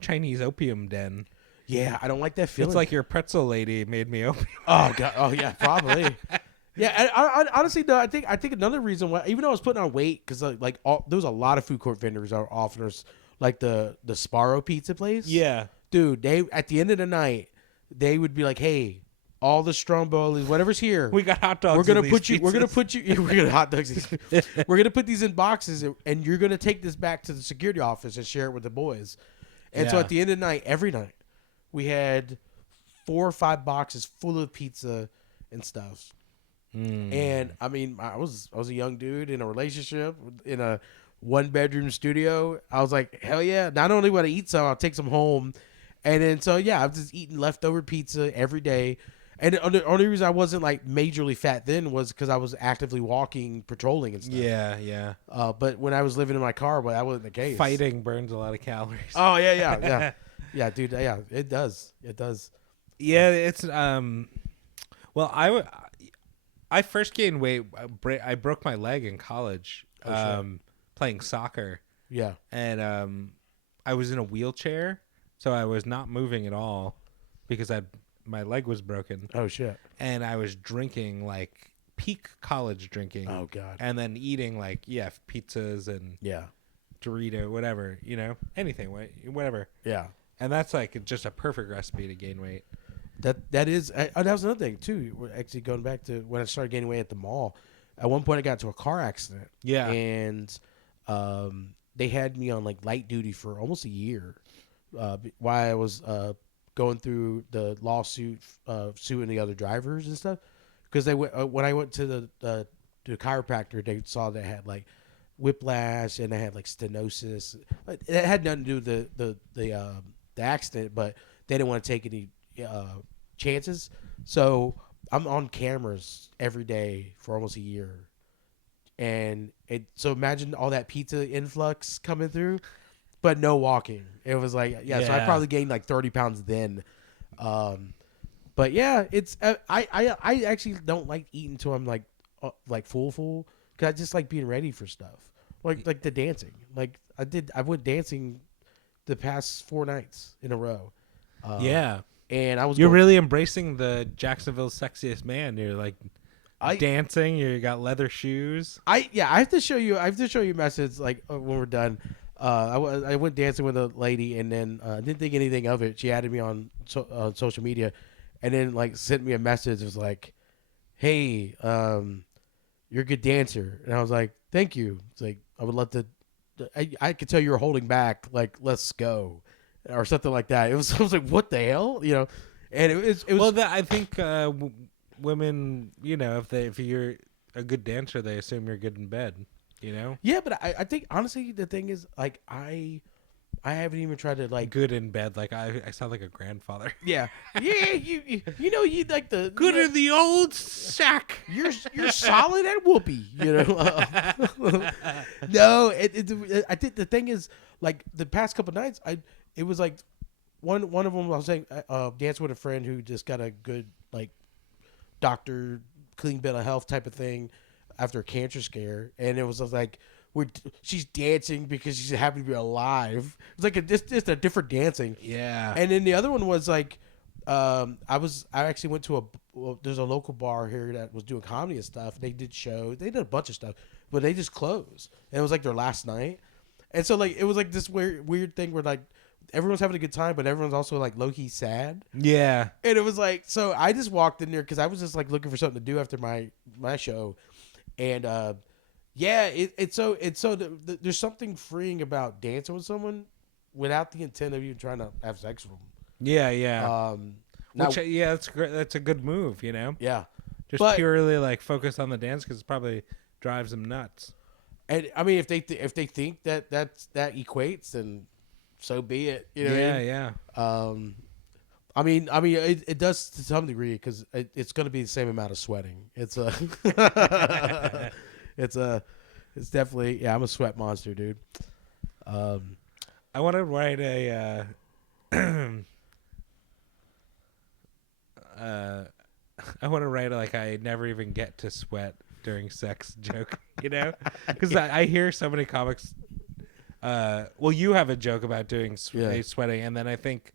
Chinese opium den. Yeah, I don't like that feeling. It's like your pretzel lady made me opium. Oh god. Oh yeah, probably. Yeah, and I honestly though, I think another reason why, even though I was putting on weight, because there was a lot of food court vendors that are offering us, like the Sparrow Pizza place. Yeah. Dude, they at the end of the night, they would be like, "Hey, all the Strombolis, whatever's here, We got hot dogs. we're gonna in put these you. We're gonna pizzas." put you. We're gonna hot dogs. We're gonna put these in boxes, and you're gonna take this back to the security office and share it with the boys." And so Yeah. at the end of the night, every night, we had 4 or 5 boxes full of pizza and stuff. And I mean, I was a young dude in a relationship in a 1-bedroom studio. I was like, hell yeah! Not only would I eat some, I'll take some home. And then so yeah, I was just eating leftover pizza every day. And the only reason I wasn't like majorly fat then was because I was actively walking, patrolling and stuff. Yeah. But when I was living in my car, well, that wasn't the case. Fighting burns a lot of calories. Oh yeah, dude. Yeah, it does. It does. Yeah, it's well, I first gained weight. I broke my leg in college, playing soccer, Yeah. and I was in a wheelchair, so I was not moving at all because my leg was broken. Oh shit. And I was drinking like peak college drinking. Oh god. And then eating like pizzas and Dorito, whatever, anything, whatever. Yeah. And that's like just a perfect recipe to gain weight. That is. That was another thing too. We're actually going back to when I started gaining weight at the mall. At one point, I got into a car accident. Yeah. And they had me on like light duty for almost a year, while I was going through the lawsuit, suing the other drivers and stuff. Because they when I went to the chiropractor, they saw that I had like whiplash and I had like stenosis. It had nothing to do with the accident, but they didn't want to take any chances. So I'm on cameras every day for almost a year. And so imagine all that pizza influx coming through, but no walking. It was like, so I probably gained like 30 pounds then. But yeah, it's, I actually don't like eating until I'm like full. Cause I just like being ready for stuff. Like the dancing. Like I went dancing the past 4 nights in a row. And You're really embracing the Jacksonville sexiest man. You're like dancing. You got leather shoes. I have to show you a message like when we're done. I went dancing with a lady and then didn't think anything of it. She added me on social media, and then like sent me a message. It was like, "Hey, you're a good dancer," and I was like, "Thank you." It's like I would love to. I could tell you were holding back. Like, let's go. Or something like that. I was like, what the hell, And it was. Well, I think women, if you're a good dancer, they assume you're good in bed. Yeah, but I think honestly the thing is like I haven't even tried to like good in bed. Like I sound like a grandfather. Yeah, you like the good in the old sack. You're solid at whoopee. No, I think the thing is like the past couple nights it was like one of them I was saying dancing with a friend who just got a good like doctor clean bill of health type of thing after a cancer scare, and it was just like she's dancing because she's happy to be alive. It's like just a different dancing. Yeah. And then the other one was like I actually went to there's a local bar here that was doing comedy and stuff. They did shows, they did a bunch of stuff, but they just closed. And it was like their last night. And so like it was like this weird thing where like everyone's having a good time, but everyone's also like low-key sad. Yeah. And it was like, so I just walked in there because I was just like looking for something to do after my show. And there's something freeing about dancing with someone without the intent of you trying to have sex with them. Yeah. That's great. That's a good move, Yeah. Just purely like focus on the dance because it probably drives them nuts. And I mean, if they think that equates, then so be it. You know what I mean? I mean, it does to some degree because it's going to be the same amount of sweating. It's definitely I'm a sweat monster, dude. I want to write a. I want to write like I never even get to sweat during sex joke, because I hear so many comics. Well, you have a joke about doing sweating, and then I think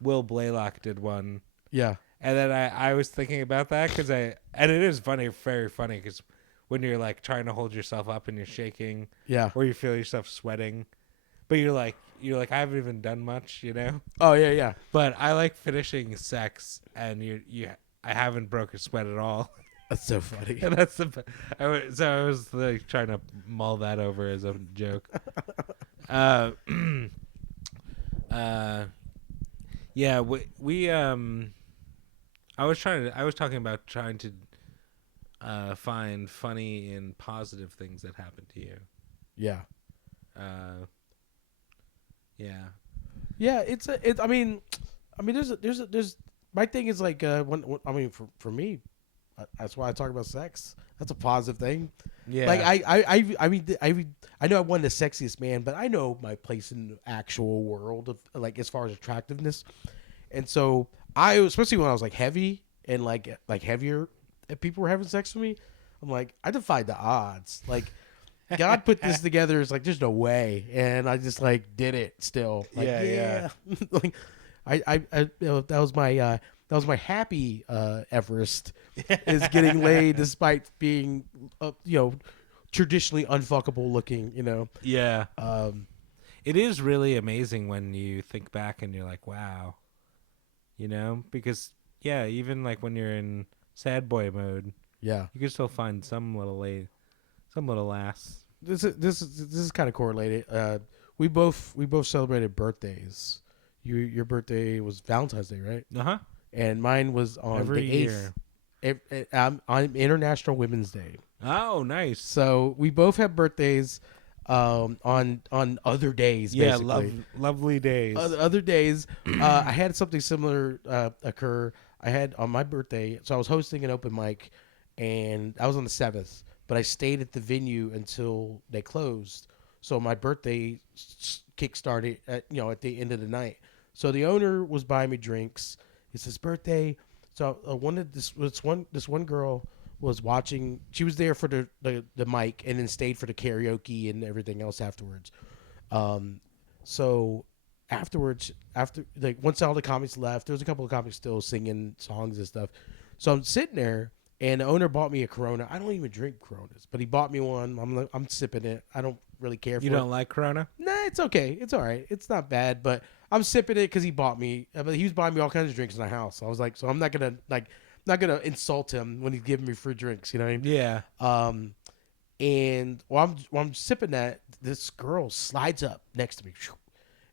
Will Blaylock did one. Yeah. And then I was thinking about that and it is funny, very funny, because when you're like trying to hold yourself up and you're shaking, or you feel yourself sweating, but you're like I haven't even done much, Oh yeah. But I like finishing sex and I haven't broke a sweat at all. That's so funny. And I was like trying to mull that over as a joke. Yeah, we I was talking about trying to find funny and positive things that happened to you. Yeah. Yeah. Yeah, I mean, there's. My thing is like, I mean, for me, that's why I talk about sex. That's a positive thing. Like Yeah. I know I'm one of the sexiest man, but I know my place in the actual world of like as far as attractiveness. And so especially when I was like heavy and like heavier, and people were having sex with me, I'm like, I defied the odds. Like God put this together. It's like there's no way, and I just like did it. Still, like Yeah. like that was my happy Everest is getting laid despite being traditionally unfuckable looking. Yeah. Um, It is really amazing when you think back and you're like, wow, because yeah, even like when you're in sad boy mode, yeah. you can still find some little lass. This is kind of correlated. We both celebrated birthdays. Your birthday was Valentine's Day, right? Uh-huh. And mine was on Every the year. 8th. On International Women's Day. Oh, nice. So we both have birthdays on other days, Yeah, basically. lovely days. Other days. I had something similar occur. I had on my birthday, so I was hosting an open mic, and I was on the 7th, but I stayed at the venue until they closed. So my birthday kick started at the end of the night. So the owner was buying me drinks. It's his birthday. So this one girl was watching. She was there for the mic and then stayed for the karaoke and everything else afterwards. So afterwards, after like once all the comics left, there was a couple of comics still singing songs and stuff. So I'm sitting there, and the owner bought me a Corona. I don't even drink Coronas, but he bought me one. I'm sipping it. I don't really care for it. You don't like Corona? Nah, it's okay. It's all right. It's not bad, but I'm sipping it because he bought me. But he was buying me all kinds of drinks in the house. So I was like, so I'm not gonna insult him when he's giving me free drinks. You know what I mean? Yeah. And while I'm sipping that, this girl slides up next to me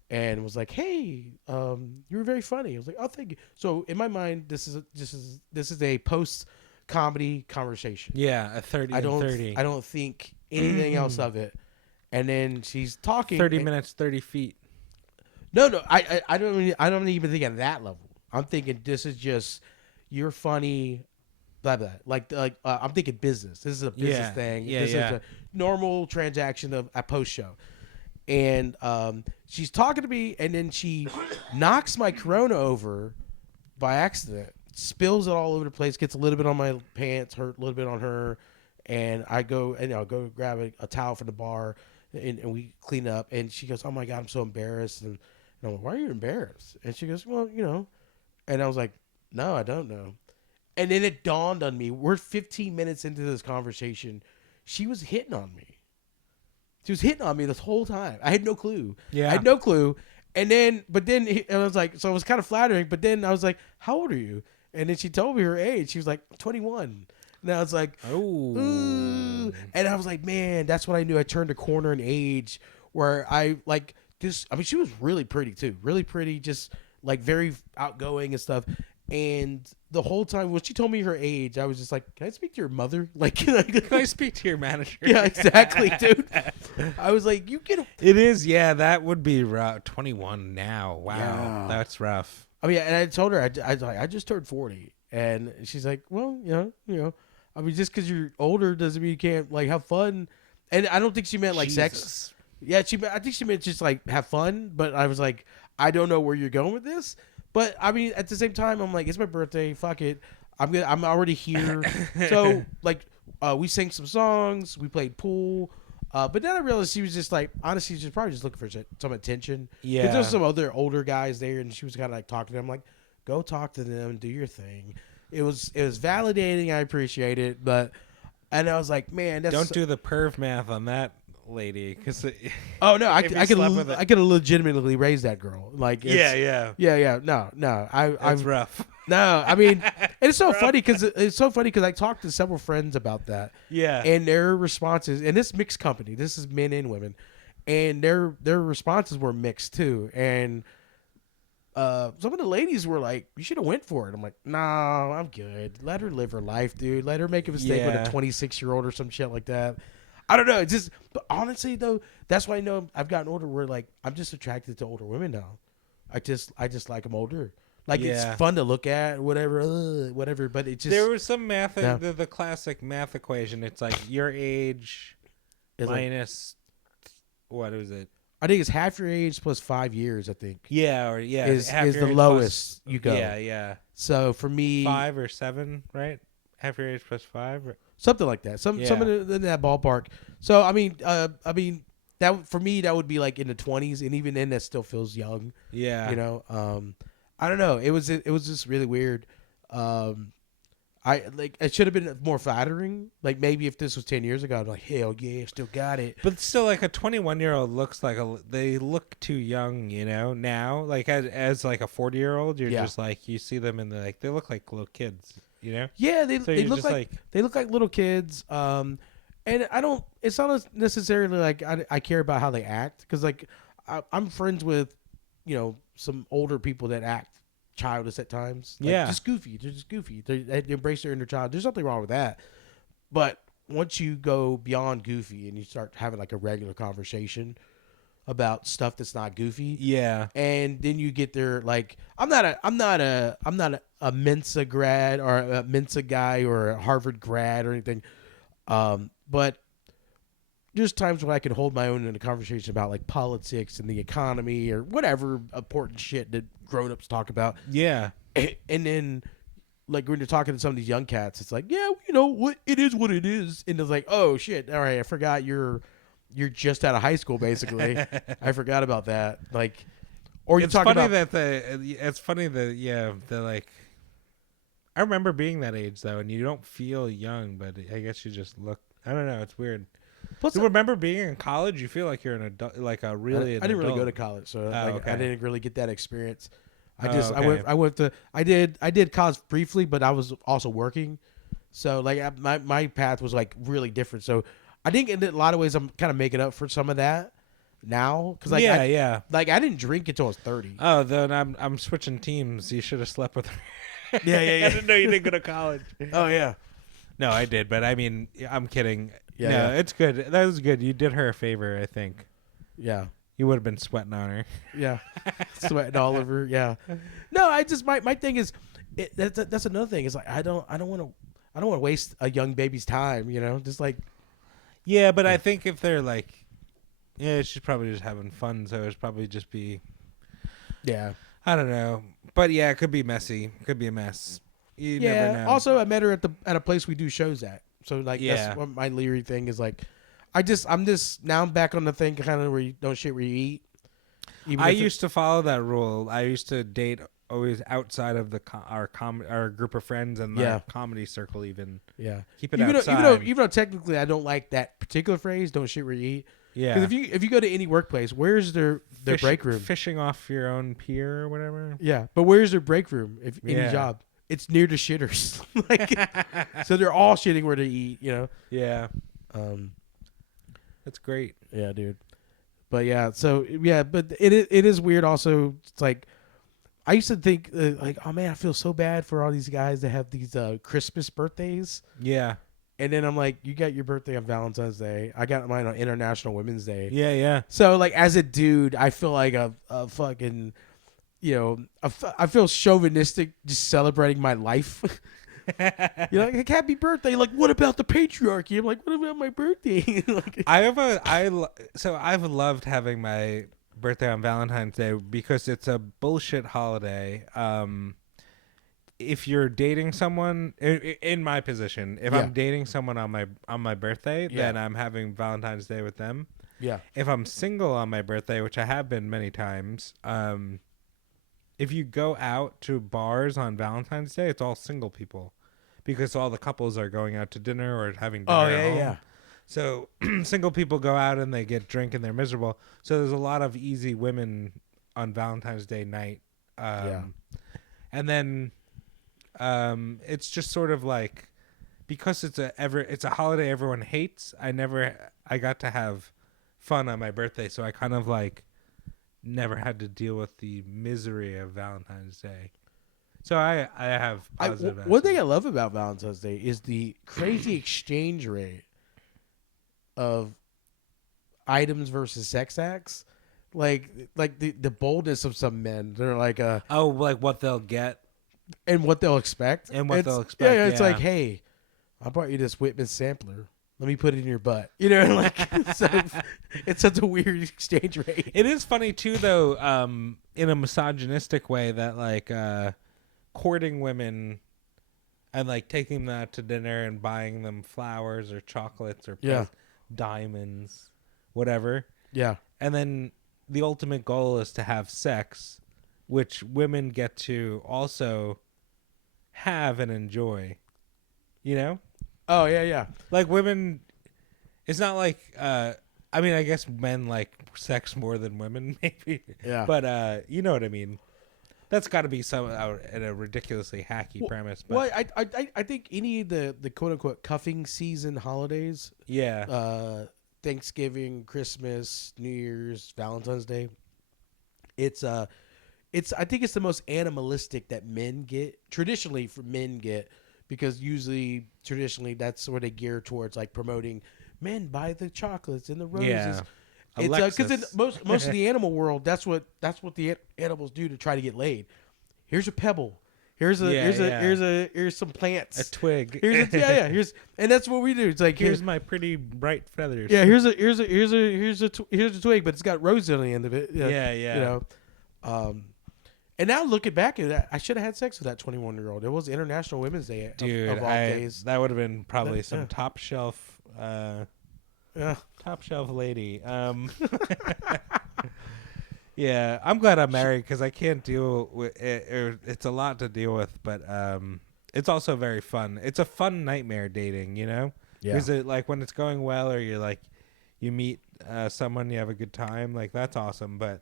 and was like, "Hey, you were very funny." I was like, "Oh, thank you." So in my mind, this is a post comedy conversation. Yeah, a 30 I and don't 30. I don't think anything else of it. And then she's talking 30 minutes, 30 feet. No, I don't even think at that level. I'm thinking this is just you're funny, blah blah. I'm thinking business. This is a business thing. Yeah, This is a normal transaction of a post show. And she's talking to me, and then she knocks my Corona over by accident, spills it all over the place, gets a little bit on my pants, hurt a little bit on her, and I go grab a towel from the bar, and we clean up. And she goes, "Oh my God, I'm so embarrassed." And I'm like, "Why are you embarrassed?" And she goes, "Well, And I was like, "No, I don't know." And then it dawned on me, we're 15 minutes into this conversation. She was hitting on me. She was hitting on me this whole time. I had no clue. Yeah. I had no clue. And then I was like, so it was kind of flattering. But then I was like, "How old are you?" And then she told me her age. She was like 21. And I was like, Oh. ooh. And I was like, man, that's when I knew I turned a corner in age where I like this. I mean, she was really pretty too. Really pretty, just like very outgoing and stuff. And the whole time when she told me her age, I was just like, "Can I speak to your mother?" Like, can I speak to your manager? Yeah, exactly, dude. I was like, "You get." It is, yeah. That would be rough. 21 now. Wow, Yeah. that's rough. I mean, and I told her I just turned 40, and she's like, "Well, I mean, just because you're older doesn't mean you can't like have fun." And I don't think she meant like sex. Yeah, I think she meant just like have fun. But I was like, I don't know where you're going with this. But I mean, at the same time, I'm like, it's my birthday. Fuck it. I'm already here. So like, we sang some songs. We played pool. But then I realized she was just like, honestly, she's probably just looking for some attention. Yeah. Because there's some other older guys there, and she was kind of like talking to them. I'm like, go talk to them, do your thing. It was validating. I appreciate it, and I was like, man, don't do the perv math on that lady, because oh no, I could legitimately raise that girl. Like, yeah. No, That's rough. No, I mean, it's so funny because I talked to several friends about that. Yeah, and their responses, and this mixed company, this is men and women, and their responses were mixed too. And some of the ladies were like, "You should have went for it." I'm like, "No, I'm good. Let her live her life, dude. Let her make a mistake with a 26-year-old or some shit like that." I don't know. It's just, but honestly though, that's why I know I've gotten older. Where like I'm just attracted to older women now. I just like them older. Like it's Yeah. fun to look at, whatever, whatever. But it just There was some math, yeah, the classic math equation. It's like your age it's like minus what is it? I think it's half your age plus 5 years. I think Yeah, or yeah, half is your the age lowest plus, you go. Yeah, yeah, So for me, 5 or 7, right? Half your age plus 5. something like that. Some Yeah, in that ballpark. So I mean that for me that would be like in the 20s, and even then that still feels young. yeah. I don't know. It was just really weird. I like it should have been more flattering. Like maybe if this was 10 years ago, I'd be like, hell yeah, still got it. But still, like a 21-year-old looks like they look too young, now. Like as like a 40-year-old, you're Yeah. just like, you see them and they look like little kids. Yeah, So they you're look just like they look like little kids. And I don't. It's not necessarily like I care about how they act because like I'm friends with, some older people that act childish at times. Like, Yeah. just goofy. They're just goofy. They embrace their inner child. There's nothing wrong with that. But once you go beyond goofy and you start having like a regular conversation about stuff that's not goofy, yeah. and then you get there like I'm not a Mensa grad or a Mensa guy or a Harvard grad or anything, but there's times when I can hold my own in a conversation about like politics and the economy or whatever important shit that grown-ups talk about. Yeah. And then like when you're talking to some of these young cats, it's like, yeah, what it is, and it's like, oh shit, all right, I forgot you're just out of high school basically. I forgot about that. Like, or you It's talk funny about it's funny that they're like, I remember being that age though, and you don't feel young, but I guess you just look. I don't know. It's weird. plus, You remember being in college? You feel like you're an adult, like a I really. didn't really go to college, so okay. I didn't really get that experience. Okay. I did college briefly, but I was also working, so like my path was like really different. So I think in a lot of ways I'm kind of making up for some of that now because like yeah. like I didn't drink until I was 30. Oh, then I'm switching teams. You should have slept with her. Yeah. I didn't know you didn't go to college. Oh yeah, No, I did, but I mean, I'm kidding. Yeah, No, yeah. it's good. That was good. You did her a favor, I think. yeah. You would have been sweating on her. Yeah, sweating all over. Yeah, no, I just my thing is that's another thing. Is like I don't want to waste a young baby's time. Just like Yeah, but I think if they're like, yeah, she's probably just having fun, so it's probably just be, yeah, I don't know. But yeah, it could be messy. Could be a mess. You never know. Also, I met her at a place we do shows at. So like Yeah. that's what my Leary thing is like. I'm back on the thing kind of where you don't shit where you eat. I used to follow that rule. I used to date always outside of our group of friends and the comedy circle. Even keep it outside. Even though technically I don't like that particular phrase, don't shit where you eat. Yeah, because if you go to any workplace, where's their break room? Fishing off your own pier or whatever. Yeah, but where's their break room? If any job, it's near the shitters. So they're all shitting where they eat. Yeah. Um, That's great. Yeah, dude. But yeah, so yeah, but it is weird. Also, it's like I used to think like, oh man, I feel so bad for all these guys that have these Christmas birthdays. Yeah. And then I'm like, you got your birthday on Valentine's Day. I got mine on International Women's Day. Yeah. So So like as a dude, I feel like a fucking, I feel chauvinistic just celebrating my life. You're like, happy birthday. Like, what about the patriarchy? I'm like, what about my birthday? Like, I've loved having my birthday on Valentine's Day because it's a bullshit holiday. If you're dating someone in my position, if I'm dating someone on my birthday, then I'm having Valentine's Day with them. yeah. If I'm single on my birthday, which I have been many times, if you go out to bars on Valentine's Day, it's all single people because all the couples are going out to dinner or having dinner at home. Yeah. So single people go out and they get drink and they're miserable. So there's a lot of easy women on Valentine's Day night. And then it's just sort of like, because it's a holiday everyone hates, I got to have fun on my birthday. So I kind of like never had to deal with the misery of Valentine's Day. So I have positive one thing I love about Valentine's Day is the crazy exchange rate of items versus sex acts. like the boldness of some men. They're like Oh, like what they'll get and what they'll expect. and what It's, they'll expect. Yeah, it's yeah. like, hey, I brought you this Whitman sampler. Let me put it in your butt. You know, like it's such a weird exchange rate. It is funny too, though, in a misogynistic way that like courting women and like taking them out to dinner and buying them flowers or chocolates or diamonds, whatever. Yeah. And then the ultimate goal is to have sex, which women get to also have and enjoy. You know? Oh yeah, yeah. Like women, it's not like I mean, I guess men like sex more than women, maybe. Yeah. But you know what I mean. That's got to be some at a ridiculously hacky premise. But Well, I think any of the quote unquote cuffing season holidays, yeah, Thanksgiving, Christmas, New Year's, Valentine's Day, it's I think it's the most animalistic that men get traditionally. For men get. Because traditionally, that's where they gear towards, like promoting men buy the chocolates and the roses. Yeah. It's because in most of the animal world, that's what the animals do to try to get laid. Here's a pebble. Here's some plants. A twig. Here's and that's what we do. It's like here's my pretty bright feathers. Yeah, here's a twig, but it's got roses on the end of it. Yeah. You know, and now looking back at that, I should have had sex with that 21-year-old. It was International Women's Day of all days. That would have been probably some top shelf lady. Yeah, I'm glad I'm married because I can't deal with it. It's a lot to deal with, but it's also very fun. It's a fun nightmare dating, you know? Yeah. Is it like when it's going well or you're like, you meet someone, you have a good time, like that's awesome, but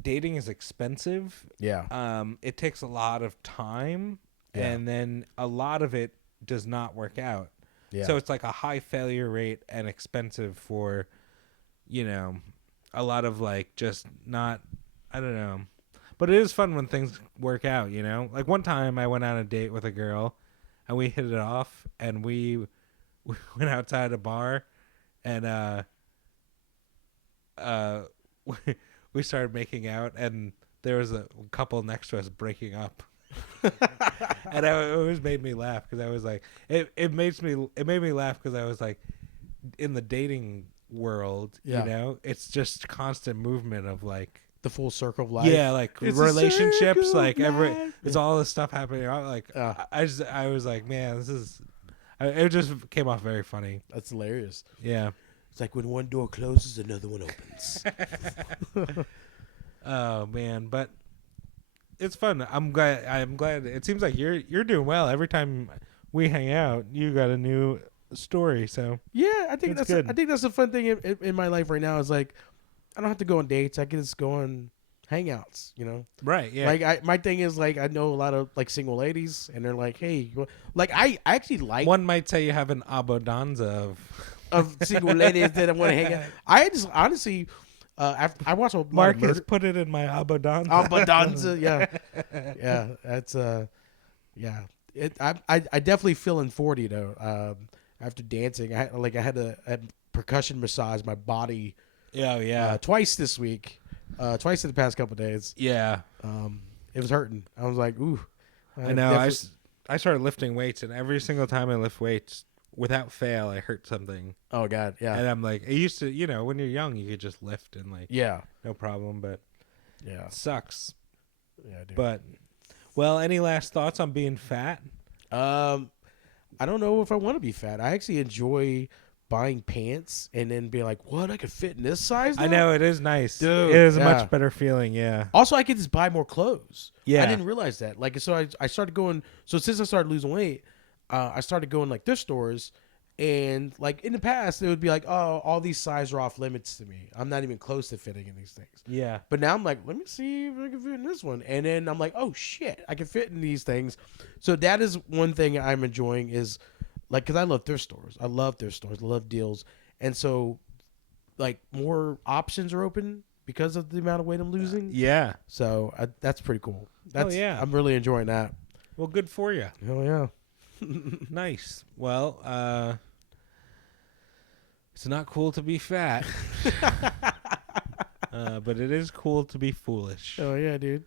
dating is expensive. Yeah. It takes a lot of time, and then a lot of it does not work out. Yeah. So it's like a high failure rate and expensive for, you know, a lot of like just not, I don't know. But it is fun when things work out, you know? Like one time I went on a date with a girl and we hit it off and we went outside a bar and we started making out, and there was a couple next to us breaking up. And it always made me laugh because I was like, it made me laugh because I was like, in the dating world, you know, it's just constant movement of like the full circle of life. Yeah, like it's relationships, like it's all this stuff happening. I was like, man, it just came off very funny. That's hilarious. Yeah. It's like when one door closes, another one opens. Oh man, but it's fun. I'm glad. It seems like you're doing well. Every time we hang out, you got a new story. So yeah, I think that's good. I think that's the fun thing in my life right now. Is like I don't have to go on dates. I can just go on hangouts. You know, right? Yeah. Like my thing is like I know a lot of like single ladies, and they're like, hey, like I actually like. One might say you have an Abbondanza of single ladies that I want to hang out. I just honestly, I watch a lot Marcus, put it in my Abbondanza. Abbondanza, yeah. That's yeah. I definitely feeling 40 though. After dancing, I had a percussion massage my body. Yeah. Twice this week, twice in the past couple of days. Yeah. It was hurting. I was like, ooh. I know. I started lifting weights, and every single time I lift weights, without fail, I hurt something. Oh God, yeah. And I'm like, I used to, you know, when you're young, you could just lift and like, no problem. But yeah, it sucks. Yeah, dude. But well, any last thoughts on being fat? I don't know if I want to be fat. I actually enjoy buying pants and then being like, what? I could fit in this size now? I know, it is nice. Dude, it is a much better feeling. Yeah. Also, I could just buy more clothes. Yeah. I didn't realize that. Like, so I started going. So since I started losing weight, I started going like thrift stores, and like in the past, it would be like, oh, all these sizes are off limits to me. I'm not even close to fitting in these things. Yeah. But now I'm like, let me see if I can fit in this one, and then I'm like, oh shit, I can fit in these things. So that is one thing I'm enjoying is like, because I love thrift stores. I love deals, and so like more options are open because of the amount of weight I'm losing. Yeah. So that's pretty cool. Yeah. I'm really enjoying that. Well, good for you. Oh yeah. Nice. Well, it's not cool to be fat. But it is cool to be foolish. Oh yeah, dude.